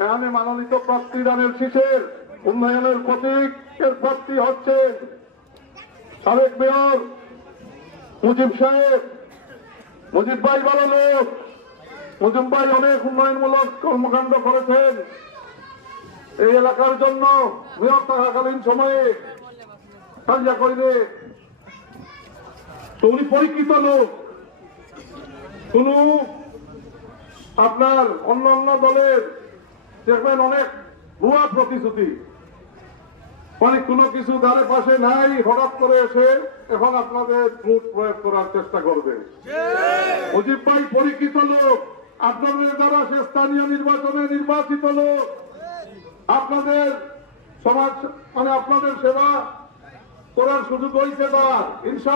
এখানে মনোনীত প্রার্থী দানের শীষের উন্নয়নের প্রতীকের প্রার্থী হচ্ছে সাবেক মেয়র মুজিব সাহেব। মুজিব ভাই ভালো লোক, মুজিব ভাই অনেক উন্নয়নমূলক কর্মকাণ্ড করেছেন এই এলাকার জন্য। মেয়র থাকাকালীন সময়ে কাজা করিলে তো উনি পরীক্ষিত লোক। কোন আপনার অন্যান্য দলের দেখবেন অনেক ভুয়া প্রতিশ্রুতি, অনেক কোনো কিছু ধারে পাশে নাই, হঠাৎ করে এসে এখন আপনাদের ভোট প্রয়োগ করার চেষ্টা করবে। মুজিব ভাই পরীক্ষিত লোক, আপনাদের দ্বারা সে স্থানীয় নির্বাচনে নির্বাচিত লোক। আপনাদের সমাজ আপনাদের সেবা করার সুযোগ হয়েছে তার।